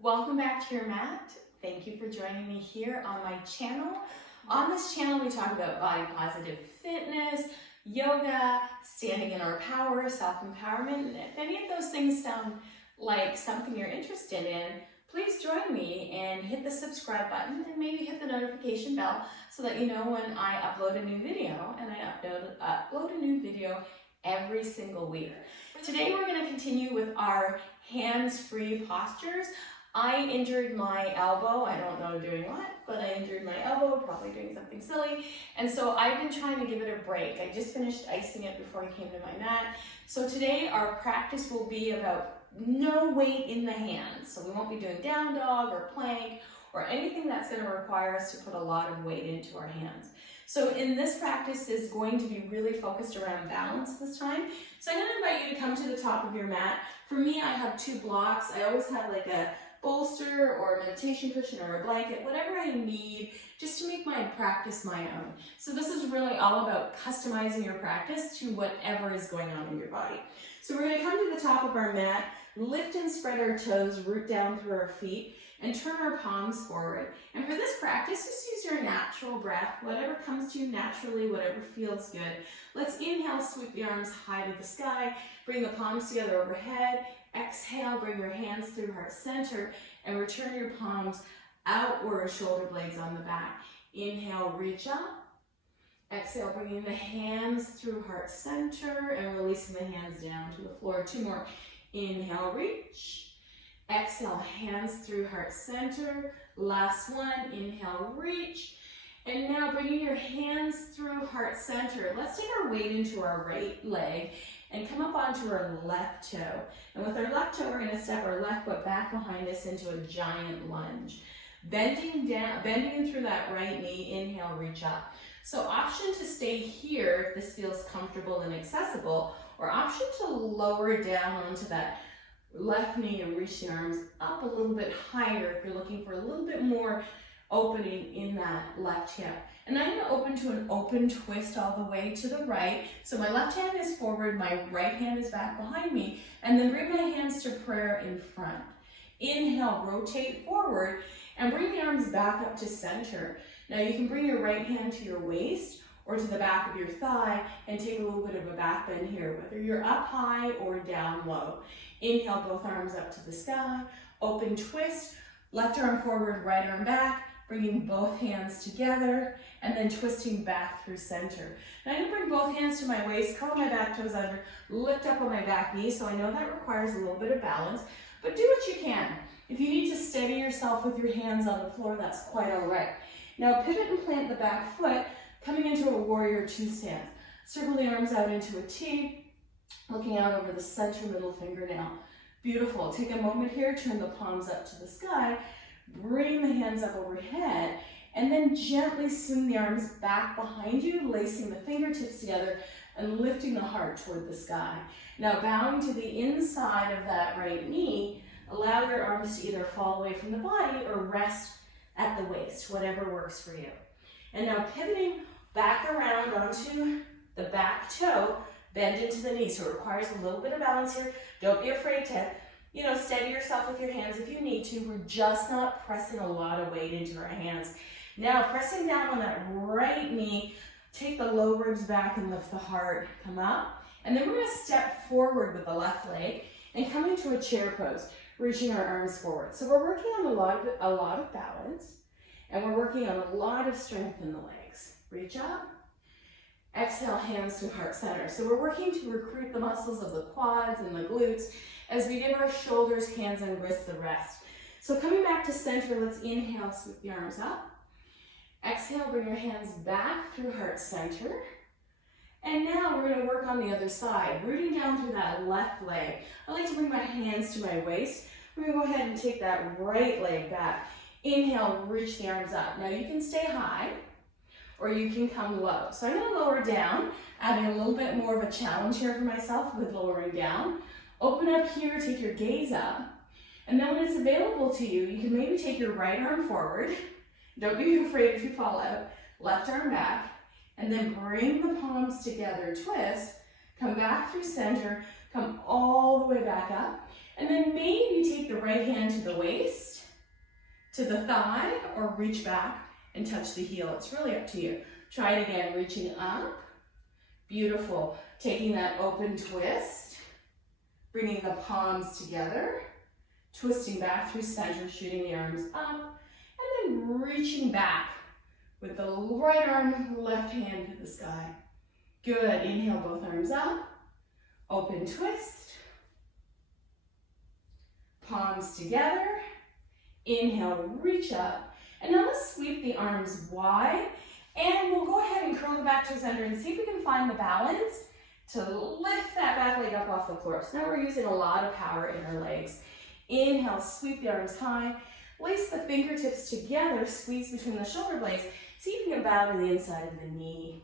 Welcome back to your mat. Thank you for joining me here on my channel. On this channel, we talk about body positive fitness, yoga, standing in our power, self-empowerment. And if any of those things sound like something you're interested in, please join me and hit the subscribe button and maybe hit the notification bell so that you know when I upload a new video, and I upload a new video every single week. Today we're going to continue with our hands-free postures. I injured my elbow. I don't know doing what, but I injured my elbow, probably doing something silly. And so I've been trying to give it a break. I just finished icing it before I came to my mat. So today our practice will be about no weight in the hands. So we won't be doing down dog or plank or anything that's going to require us to put a lot of weight into our hands. So in this practice is going to be really focused around balance this time. So I'm going to invite you to come to the top of your mat. For me, I have two blocks. I always have like a bolster or a meditation cushion or a blanket, whatever I need, just to make my practice my own. So this is really all about customizing your practice to whatever is going on in your body. So we're going to come to the top of our mat, lift and spread our toes, root down through our feet, and turn our palms forward. And for this practice, just use your natural breath, whatever comes to you naturally, whatever feels good. Let's inhale, sweep the arms high to the sky, bring the palms together overhead. Exhale, bring your hands through heart center and return your palms outward, shoulder blades on the back. Inhale, reach up. Exhale, bringing the hands through heart center and releasing the hands down to the floor. Two more. Inhale, reach. Exhale, hands through heart center. Last one. Inhale, reach. And now bringing your hands through heart center. Let's take our weight into our right leg and come up onto our left toe. And with our left toe, we're going to step our left foot back behind us into a giant lunge. Bending in through that right knee, inhale, reach up. So option to stay here if this feels comfortable and accessible, or option to lower down onto that left knee and reach the arms up a little bit higher if you're looking for a little bit more opening in that left hip. And I'm going to open to an open twist all the way to the right. So my left hand is forward, my right hand is back behind me, and then bring my hands to prayer in front. Inhale, rotate forward, and bring the arms back up to center. Now you can bring your right hand to your waist or to the back of your thigh and take a little bit of a back bend here, whether you're up high or down low. Inhale, both arms up to the sky, open twist, left arm forward, right arm back, bringing both hands together, and then twisting back through center. Now I'm going to bring both hands to my waist, curl my back toes under, lift up on my back knee, so I know that requires a little bit of balance, but do what you can. If you need to steady yourself with your hands on the floor, that's quite all right. Now pivot and plant the back foot, coming into a warrior two stance. Circle the arms out into a T, looking out over the center middle fingernail. Beautiful. Take a moment here, turn the palms up to the sky, bring the hands up overhead, and then gently swing the arms back behind you, lacing the fingertips together and lifting the heart toward the sky. Now bowing to the inside of that right knee, allow your arms to either fall away from the body or rest at the waist, whatever works for you. And now pivoting back around onto the back toe, bend into the knee. So it requires a little bit of balance here. Don't be afraid to steady yourself with your hands if you need to. We're just not pressing a lot of weight into our hands. Now, pressing down on that right knee, take the low ribs back and lift the heart, come up. And then we're going to step forward with the left leg and come into a chair pose, reaching our arms forward. So we're working on a lot of balance, and we're working on a lot of strength in the legs. Reach up. Exhale, hands to heart center. So we're working to recruit the muscles of the quads and the glutes as we give our shoulders, hands, and wrists the rest. So coming back to center, let's inhale, sweep the arms up. Exhale, bring your hands back through heart center. And now we're going to work on the other side, rooting down through that left leg. I like to bring my hands to my waist. We're going to go ahead and take that right leg back. Inhale, reach the arms up. Now you can stay high, or you can come low. So I'm going to lower down, adding a little bit more of a challenge here for myself with lowering down. Open up here, take your gaze up, and then when it's available to you, you can maybe take your right arm forward. Don't be afraid if you fall out. Left arm back, and then bring the palms together, twist, come back through center, come all the way back up, and then maybe take the right hand to the waist, to the thigh or reach back and touch the heel. It's really up to you. Try it again, reaching up. Beautiful. Taking that open twist, bringing the palms together, twisting back through center, shooting the arms up, and then reaching back with the right arm, left hand to the sky. Good. Inhale, both arms up. Open twist. Palms together. Inhale, reach up. And now let's sweep the arms wide. And we'll go ahead and curl the back toes under and see if we can find the balance to lift that back leg up off the floor. So now we're using a lot of power in our legs. Inhale, sweep the arms high. Lace the fingertips together, squeeze between the shoulder blades. See if you can bow to the inside of the knee.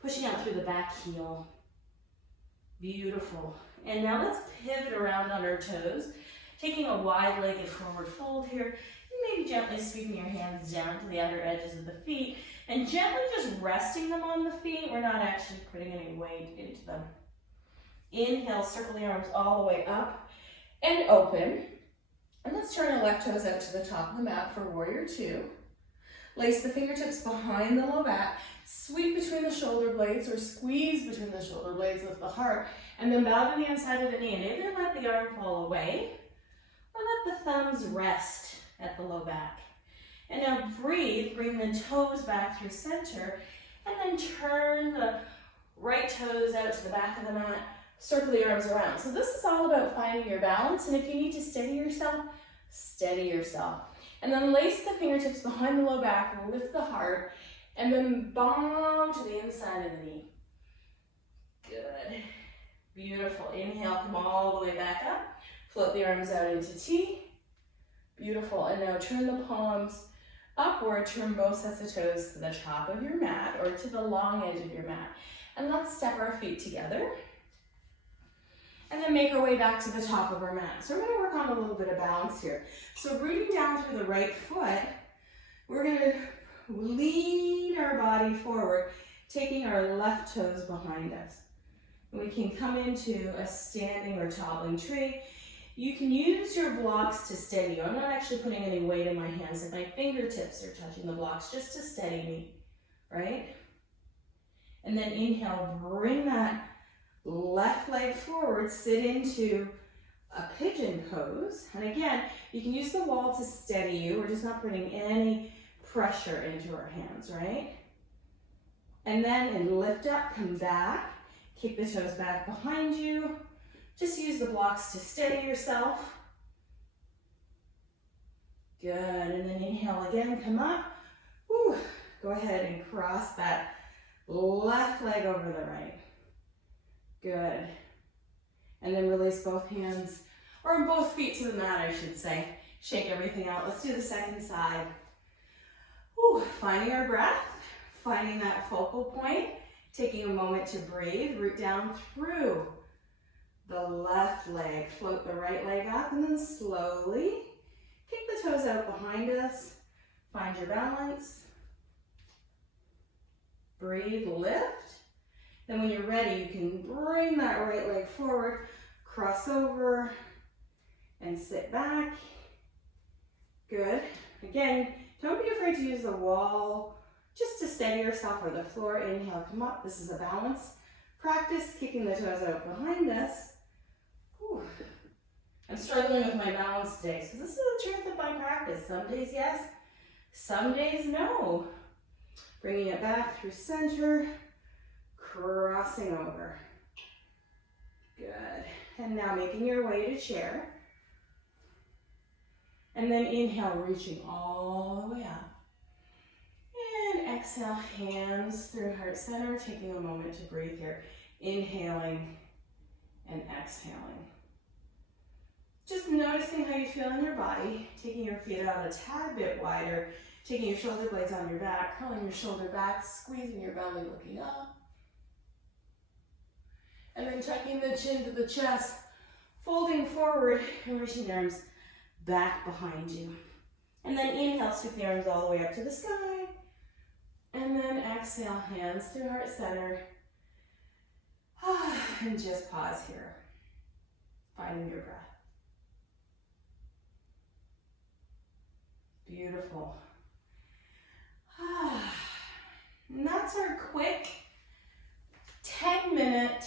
Pushing out through the back heel. Beautiful. And now let's pivot around on our toes. Taking a wide-legged forward fold here. And maybe gently sweeping your hands down to the outer edges of the feet. And gently just resting them on the feet. We're not actually putting any weight into them. Inhale, circle the arms all the way up and open. And let's turn our left toes out to the top of the mat for warrior two. Lace the fingertips behind the low back. Sweep between the shoulder blades or squeeze between the shoulder blades with the heart. And then bow to the inside of the knee. And either let the arm fall away or let the thumbs rest at the low back. And now breathe, bring the toes back through center, and then turn the right toes out to the back of the mat, circle the arms around. So this is all about finding your balance, and if you need to steady yourself, steady yourself. And then lace the fingertips behind the low back, lift the heart, and then bow to the inside of the knee. Good. Beautiful. Inhale, come all the way back up. Float the arms out into T. Beautiful. And now turn the palms upward, turn both sets of toes to the top of your mat or to the long edge of your mat. And let's step our feet together. And then make our way back to the top of our mat. So we're going to work on a little bit of balance here. So rooting down through the right foot, we're going to lean our body forward, taking our left toes behind us. And we can come into a standing or toddling tree. You can use your blocks to steady you. I'm not actually putting any weight in my hands. If my fingertips are touching the blocks, just to steady me, right? And then inhale, bring that left leg forward, sit into a pigeon pose. And again, you can use the wall to steady you. We're just not putting any pressure into our hands, right? And then lift up, come back, kick the toes back behind you. Just use the blocks to steady yourself. Good, and then inhale again, come up. Woo. Go ahead and cross that left leg over the right. Good. And then release both hands, or both feet to the mat, I should say. Shake everything out. Let's do the second side. Woo. Finding our breath, finding that focal point, taking a moment to breathe, root down through the left leg, float the right leg up, and then slowly kick the toes out behind us. Find your balance. Breathe, lift. Then when you're ready, you can bring that right leg forward, cross over, and sit back. Good. Again, don't be afraid to use the wall just to steady yourself, or the floor. Inhale, come up. This is a balance practice, kicking the toes out behind us. Whew. I'm struggling with my balance today, so this is the truth of my practice. Some days yes, some days no. Bringing it back through center, crossing over. Good. And now making your way to chair. And then inhale, reaching all the way up. And exhale, hands through heart center, taking a moment to breathe here. Inhaling and exhaling. Just noticing how you feel in your body, taking your feet out a tad bit wider, taking your shoulder blades on your back, curling your shoulder back, squeezing your belly, looking up. And then tucking the chin to the chest, folding forward and reaching the arms back behind you. And then inhale, sweep the arms all the way up to the sky. And then exhale, hands through heart center. And just pause here, finding your breath. Beautiful. And that's our quick 10-minute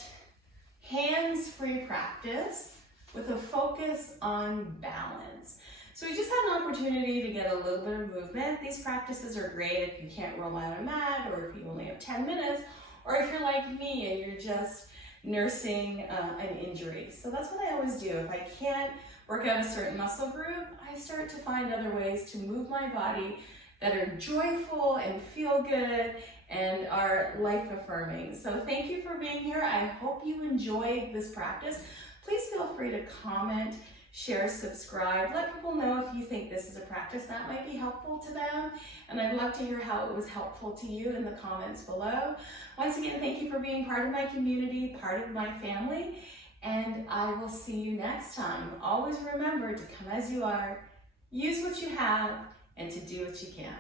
hands-free practice with a focus on balance. So we just had an opportunity to get a little bit of movement. These practices are great if you can't roll out a mat, or if you only have 10 minutes, or if you're like me and you're just nursing an injury. So that's what I always do. If I can't work out a certain muscle group, I start to find other ways to move my body that are joyful and feel good and are life-affirming. So thank you for being here. I hope you enjoyed this practice. Please feel free to comment, share, subscribe. Let people know if you think this is a practice that might be helpful to them. And I'd love to hear how it was helpful to you in the comments below. Once again, thank you for being part of my community, part of my family, and I will see you next time. Always remember to come as you are, use what you have, and to do what you can.